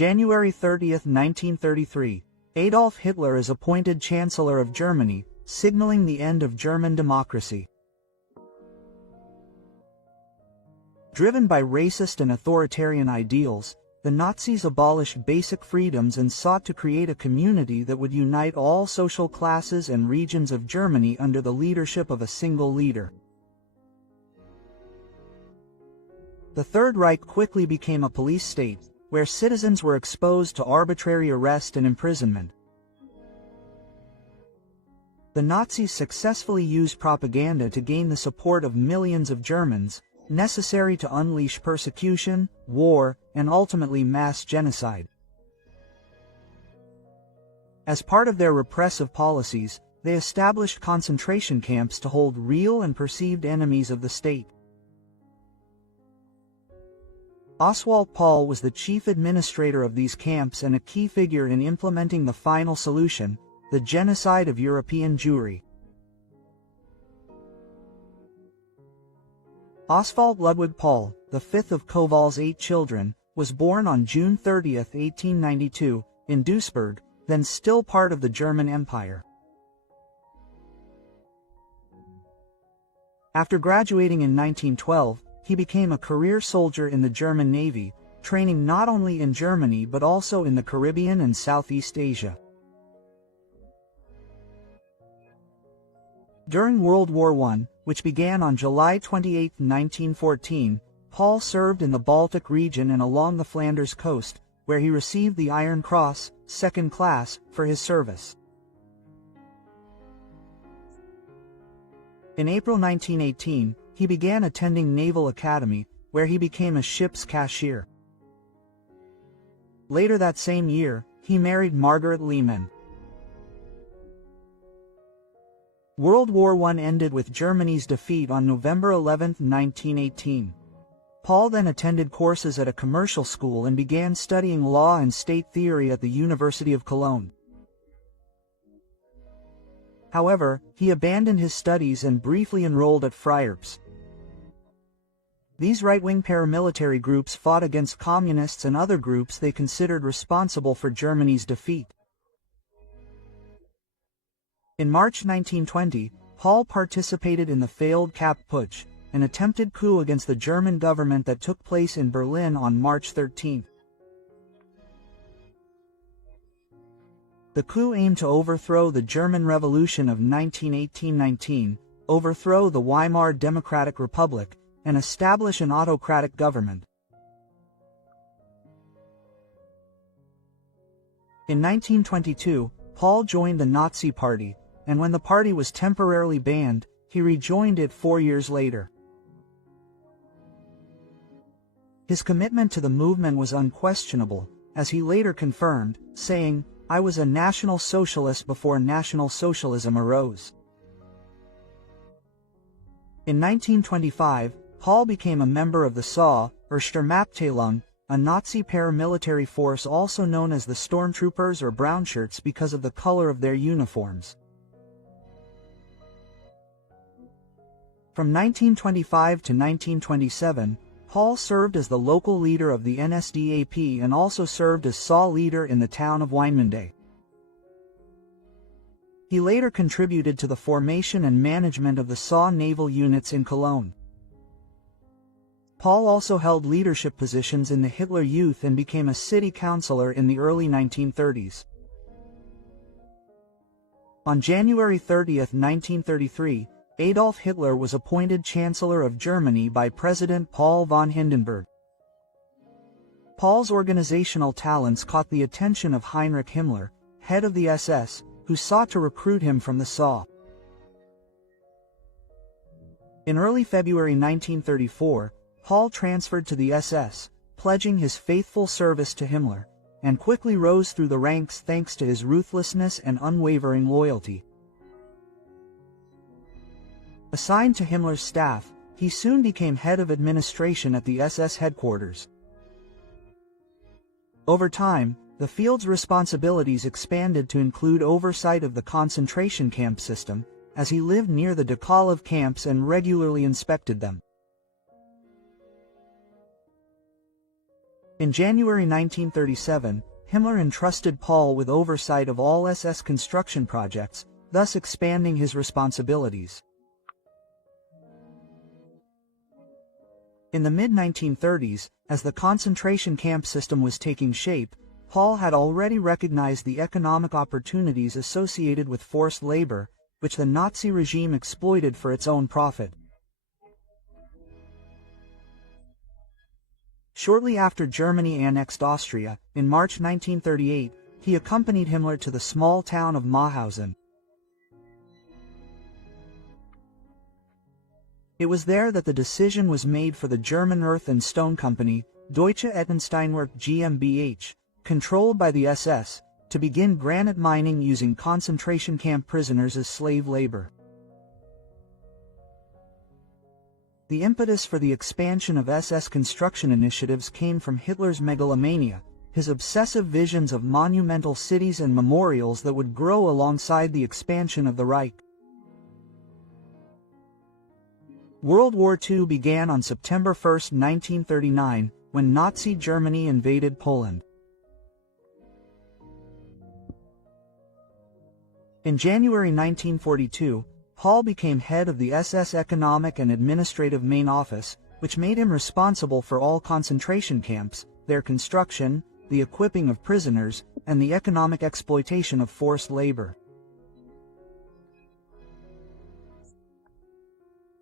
January 30, 1933, Adolf Hitler is appointed Chancellor of Germany, signaling the end of German democracy. Driven by racist and authoritarian ideals, the Nazis abolished basic freedoms and sought to create a community that would unite all social classes and regions of Germany under the leadership of a single leader. The Third Reich quickly became a police state, where citizens were exposed to arbitrary arrest and imprisonment. The Nazis successfully used propaganda to gain the support of millions of Germans, necessary to unleash persecution, war, and ultimately mass genocide. As part of their repressive policies, they established concentration camps to hold real and perceived enemies of the state. Oswald Paul was the chief administrator of these camps and a key figure in implementing the final solution, the genocide of European Jewry. Oswald Ludwig Paul, the fifth of Kowal's 8 children, was born on June 30, 1892, in Duisburg, then still part of the German Empire. After graduating in 1912, he became a career soldier in the German Navy, training not only in Germany but also in the Caribbean and Southeast Asia. During World War I, which began on July 28, 1914, Paul served in the Baltic region and along the Flanders coast, where he received the Iron Cross, 2nd class, for his service. In April 1918, he began attending Naval Academy, where he became a ship's cashier. Later that same year, he married Margaret Lehmann. World War I ended with Germany's defeat on November 11, 1918. Paul then attended courses at a commercial school and began studying law and state theory at the University of Cologne. However, he abandoned his studies and briefly enrolled at Freiherps. These right-wing paramilitary groups fought against communists and other groups they considered responsible for Germany's defeat. In March 1920, Paul participated in the failed Kapp Putsch, an attempted coup against the German government that took place in Berlin on March 13. The coup aimed to overthrow the German Revolution of 1918-19, overthrow the Weimar Democratic Republic, and establish an autocratic government. In 1922, Paul joined the Nazi Party, and when the party was temporarily banned, he rejoined it 4 years later. His commitment to the movement was unquestionable, as he later confirmed, saying, "I was a National Socialist before National Socialism arose." In 1925, Paul became a member of the SA, or Sturmabteilung, a Nazi paramilitary force also known as the Stormtroopers or Brownshirts because of the color of their uniforms. From 1925 to 1927, Paul served as the local leader of the NSDAP and also served as SA leader in the town of Weinmunde. He later contributed to the formation and management of the SA naval units in Cologne. Paul also held leadership positions in the Hitler Youth and became a city councillor in the early 1930s. On January 30, 1933, Adolf Hitler was appointed Chancellor of Germany by President Paul von Hindenburg. Paul's organizational talents caught the attention of Heinrich Himmler, head of the SS, who sought to recruit him from the SA. In early February 1934, Paul transferred to the SS, pledging his faithful service to Himmler, and quickly rose through the ranks thanks to his ruthlessness and unwavering loyalty. Assigned to Himmler's staff, he soon became head of administration at the SS headquarters. Over time, the field's responsibilities expanded to include oversight of the concentration camp system, as he lived near the Dachau camps and regularly inspected them. In January 1937, Himmler entrusted Paul with oversight of all SS construction projects, thus expanding his responsibilities. In the mid-1930s, as the concentration camp system was taking shape, Paul had already recognized the economic opportunities associated with forced labor, which the Nazi regime exploited for its own profit. Shortly after Germany annexed Austria, in March 1938, he accompanied Himmler to the small town of Mauthausen. It was there that the decision was made for the German Earth and Stone Company, Deutsche Ettensteinwerk GmbH, controlled by the SS, to begin granite mining using concentration camp prisoners as slave labor. The impetus for the expansion of SS construction initiatives came from Hitler's megalomania, his obsessive visions of monumental cities and memorials that would grow alongside the expansion of the Reich. World War II began on September 1, 1939, when Nazi Germany invaded Poland. In January 1942, Paul became head of the SS Economic and Administrative Main Office, which made him responsible for all concentration camps, their construction, the equipping of prisoners, and the economic exploitation of forced labor.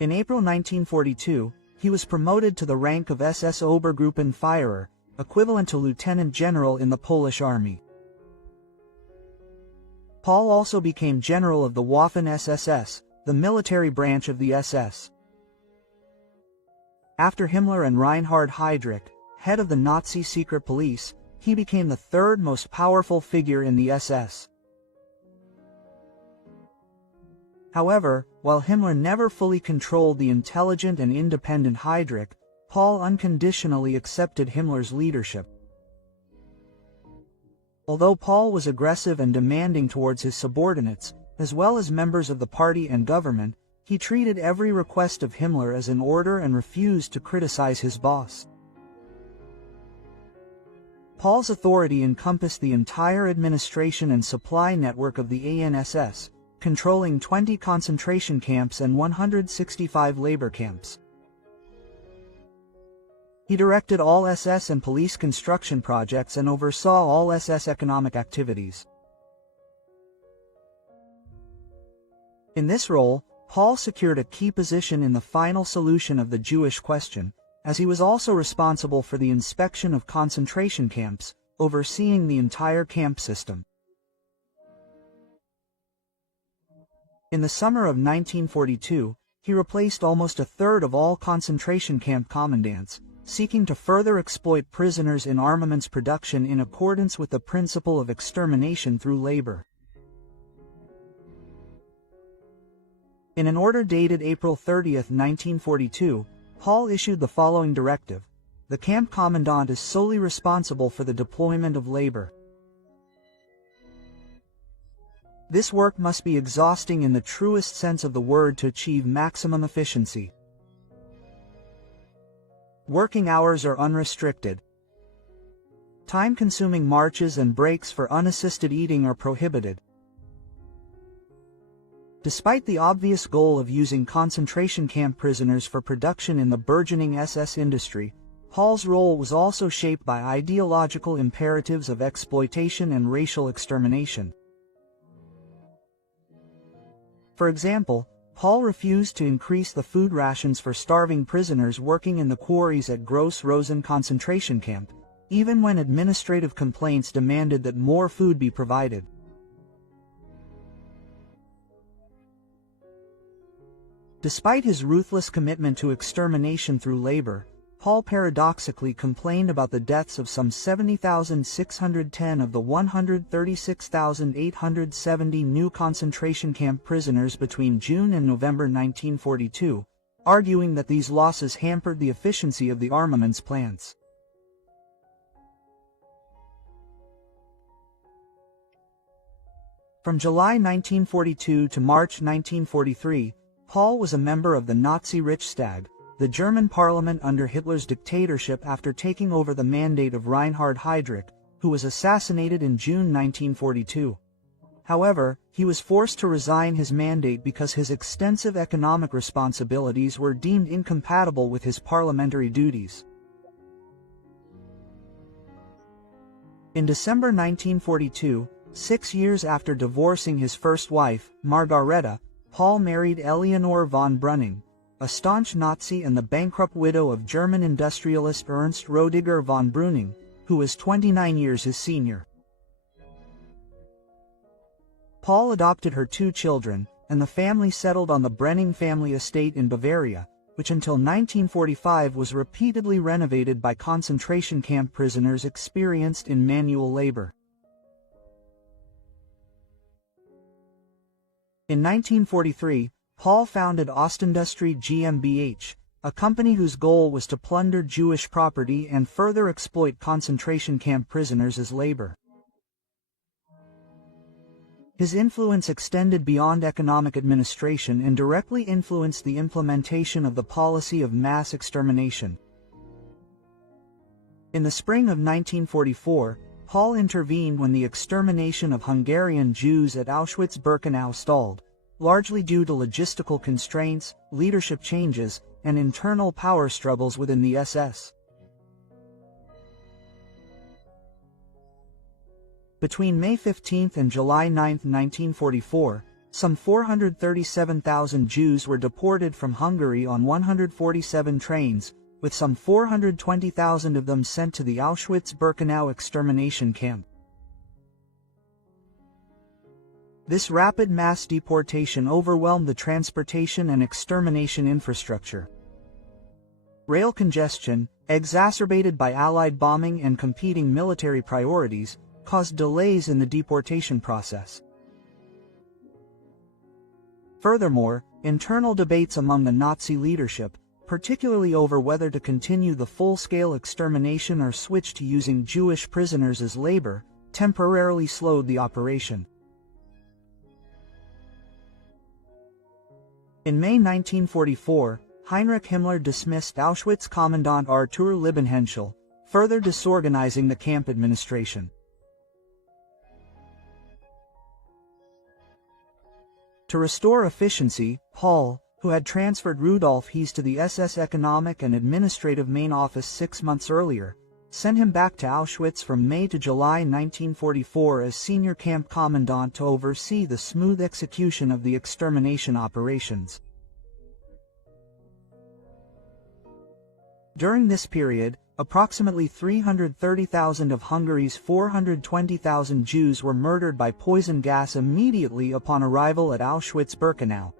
In April 1942, he was promoted to the rank of SS Obergruppenführer, equivalent to lieutenant general in the Polish army. Paul also became general of the Waffen-SS, the military branch of the SS. After Himmler and Reinhard Heydrich, head of the Nazi secret police, he became the third most powerful figure in the SS. However, while Himmler never fully controlled the intelligent and independent Heydrich, Paul unconditionally accepted Himmler's leadership. Although Paul was aggressive and demanding towards his subordinates, as well as members of the party and government, he treated every request of Himmler as an order and refused to criticize his boss. Paul's authority encompassed the entire administration and supply network of the ANSS, controlling 20 concentration camps and 165 labor camps. He directed all SS and police construction projects and oversaw all SS economic activities. In this role, Paul secured a key position in the final solution of the Jewish question, as he was also responsible for the inspection of concentration camps, overseeing the entire camp system. In the summer of 1942, he replaced almost a third of all concentration camp commandants, seeking to further exploit prisoners in armaments production in accordance with the principle of extermination through labor. In an order dated April 30, 1942, Paul issued the following directive: the camp commandant is solely responsible for the deployment of labor. This work must be exhausting in the truest sense of the word to achieve maximum efficiency. Working hours are unrestricted. Time-consuming marches and breaks for unassisted eating are prohibited. Despite the obvious goal of using concentration camp prisoners for production in the burgeoning SS industry, Paul's role was also shaped by ideological imperatives of exploitation and racial extermination. For example, Paul refused to increase the food rations for starving prisoners working in the quarries at Gross Rosen concentration camp, even when administrative complaints demanded that more food be provided. Despite his ruthless commitment to extermination through labor, Paul paradoxically complained about the deaths of some 70,610 of the 136,870 new concentration camp prisoners between June and November 1942, arguing that these losses hampered the efficiency of the armaments plants. From July 1942 to March 1943, Paul was a member of the Nazi Reichstag, the German parliament under Hitler's dictatorship after taking over the mandate of Reinhard Heydrich, who was assassinated in June 1942. However, he was forced to resign his mandate because his extensive economic responsibilities were deemed incompatible with his parliamentary duties. In December 1942, 6 years after divorcing his first wife, Margareta, Paul married Eleonore von Brunning, a staunch Nazi and the bankrupt widow of German industrialist Ernst Rödiger von Brüning, who was 29 years his senior. Paul adopted her 2 children, and the family settled on the Brenning family estate in Bavaria, which until 1945 was repeatedly renovated by concentration camp prisoners experienced in manual labor. In 1943, Paul founded Ostindustrie GmbH, a company whose goal was to plunder Jewish property and further exploit concentration camp prisoners as labor. His influence extended beyond economic administration and directly influenced the implementation of the policy of mass extermination. In the spring of 1944, Paul intervened when the extermination of Hungarian Jews at Auschwitz-Birkenau stalled, largely due to logistical constraints, leadership changes, and internal power struggles within the SS. Between May 15 and July 9, 1944, some 437,000 Jews were deported from Hungary on 147 trains, with some 420,000 of them sent to the Auschwitz-Birkenau extermination camp. This rapid mass deportation overwhelmed the transportation and extermination infrastructure. Rail congestion, exacerbated by Allied bombing and competing military priorities, caused delays in the deportation process. Furthermore, internal debates among the Nazi leadership, particularly over whether to continue the full-scale extermination or switch to using Jewish prisoners as labor, temporarily slowed the operation. In May 1944, Heinrich Himmler dismissed Auschwitz Commandant Arthur Liebenhenschel, further disorganizing the camp administration. To restore efficiency, Paul, who had transferred Rudolf Hess to the SS Economic and Administrative Main Office 6 months earlier, sent him back to Auschwitz from May to July 1944 as senior camp commandant to oversee the smooth execution of the extermination operations. During this period, approximately 330,000 of Hungary's 420,000 Jews were murdered by poison gas immediately upon arrival at Auschwitz-Birkenau.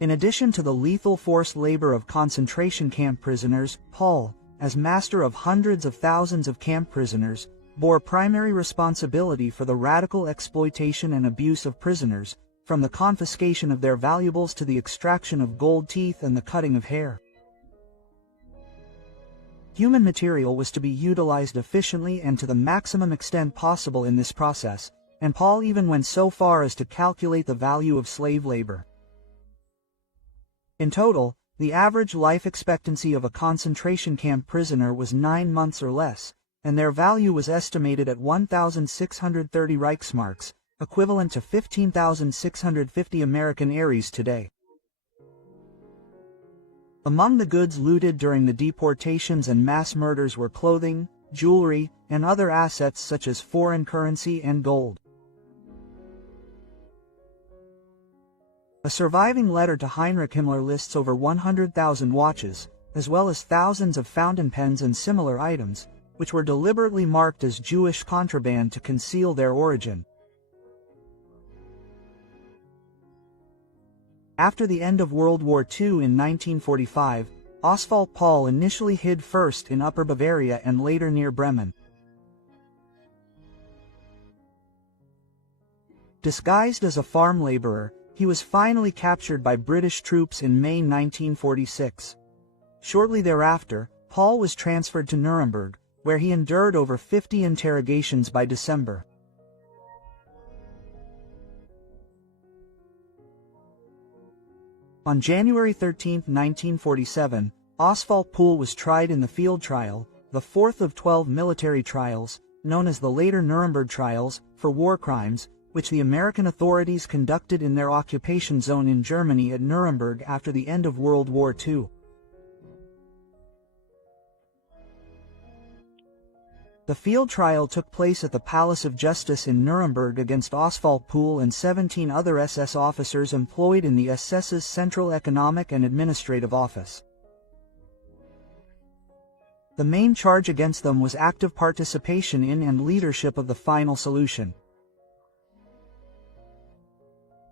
In addition to the lethal forced labor of concentration camp prisoners, Paul, as master of hundreds of thousands of camp prisoners, bore primary responsibility for the radical exploitation and abuse of prisoners, from the confiscation of their valuables to the extraction of gold teeth and the cutting of hair. Human material was to be utilized efficiently and to the maximum extent possible in this process, and Paul even went so far as to calculate the value of slave labor. In total, the average life expectancy of a concentration camp prisoner was 9 months or less, and their value was estimated at 1,630 Reichsmarks, equivalent to 15,650 American aries today. Among the goods looted during the deportations and mass murders were clothing, jewelry, and other assets such as foreign currency and gold. A surviving letter to Heinrich Himmler lists over 100,000 watches, as well as thousands of fountain pens and similar items, which were deliberately marked as Jewish contraband to conceal their origin. After the end of World War II in 1945, Oswald Paul initially hid first in Upper Bavaria and later near Bremen. Disguised as a farm laborer, he was finally captured by British troops in May 1946. Shortly thereafter, Paul was transferred to Nuremberg, where he endured over 50 interrogations by December. On January 13, 1947, Oswald Poole was tried in the field trial, the fourth of 12 military trials, known as the later Nuremberg trials, for war crimes, which the American authorities conducted in their occupation zone in Germany at Nuremberg after the end of World War II. The field trial took place at the Palace of Justice in Nuremberg against Oswald Poole and 17 other SS officers employed in the SS's Central Economic and Administrative Office. The main charge against them was active participation in and leadership of the final solution.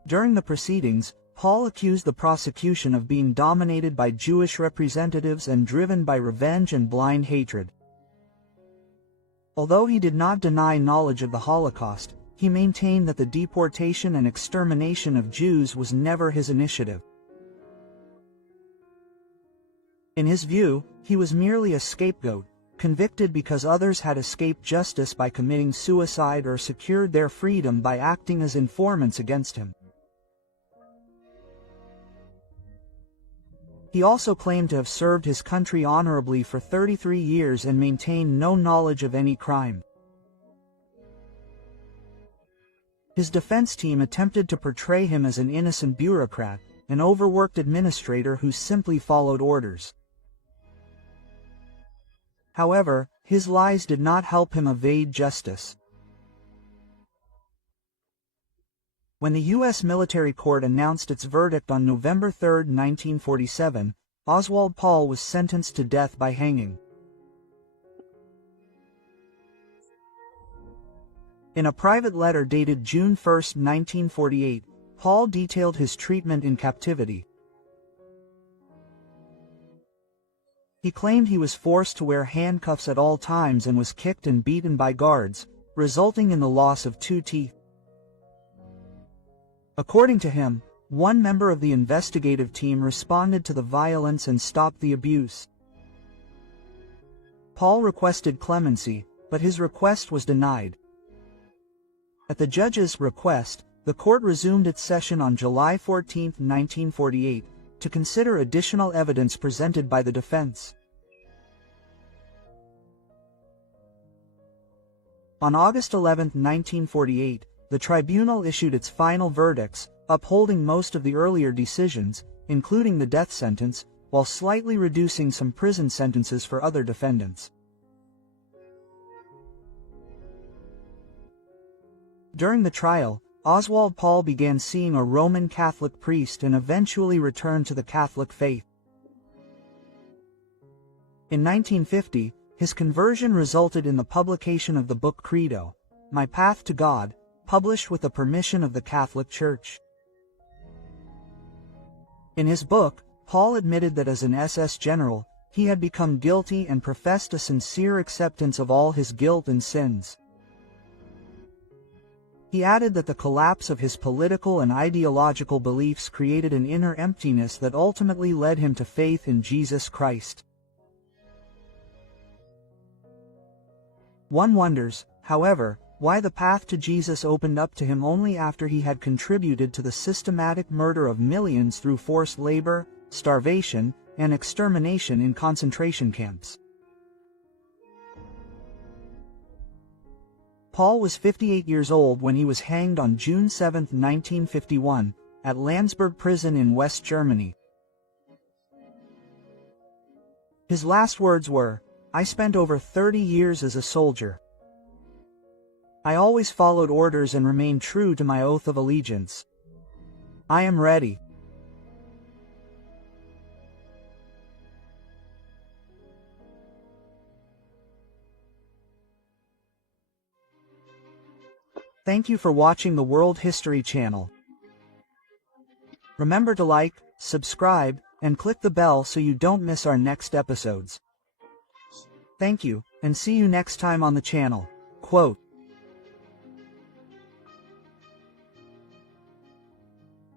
During the proceedings, Paul accused the prosecution of being dominated by Jewish representatives and driven by revenge and blind hatred. Although he did not deny knowledge of the Holocaust, he maintained that the deportation and extermination of Jews was never his initiative. In his view, he was merely a scapegoat, convicted because others had escaped justice by committing suicide or secured their freedom by acting as informants against him. He also claimed to have served his country honorably for 33 years and maintained no knowledge of any crime. His defense team attempted to portray him as an innocent bureaucrat, an overworked administrator who simply followed orders. However, his lies did not help him evade justice. When the U.S. military court announced its verdict on November 3, 1947, Oswald Poole was sentenced to death by hanging. In a private letter dated June 1, 1948, Poole detailed his treatment in captivity. He claimed he was forced to wear handcuffs at all times and was kicked and beaten by guards, resulting in the loss of 2 teeth. According to him, one member of the investigative team responded to the violence and stopped the abuse. Poole requested clemency, but his request was denied. At the judge's request, the court resumed its session on July 14, 1948, to consider additional evidence presented by the defense. On August 11, 1948, the tribunal issued its final verdicts, upholding most of the earlier decisions, including the death sentence, while slightly reducing some prison sentences for other defendants. During the trial, Oswald Poole began seeing a Roman Catholic priest and eventually returned to the Catholic faith. In 1950, his conversion resulted in the publication of the book Credo, My Path to God, published with the permission of the Catholic Church. In his book, Poole admitted that as an SS general, he had become guilty and professed a sincere acceptance of all his guilt and sins. He added that the collapse of his political and ideological beliefs created an inner emptiness that ultimately led him to faith in Jesus Christ. One wonders, however, why the path to Jesus opened up to him only after he had contributed to the systematic murder of millions through forced labor, starvation, and extermination in concentration camps. Poole was 58 years old when he was hanged on June 7, 1951, at Landsberg Prison in West Germany. His last words were, "I spent over 30 years as a soldier. I always followed orders and remained true to my oath of allegiance. I am ready." Thank you for watching the World History Channel. Remember to like, subscribe, and click the bell so you don't miss our next episodes. Thank you, and see you next time on the channel. Quote.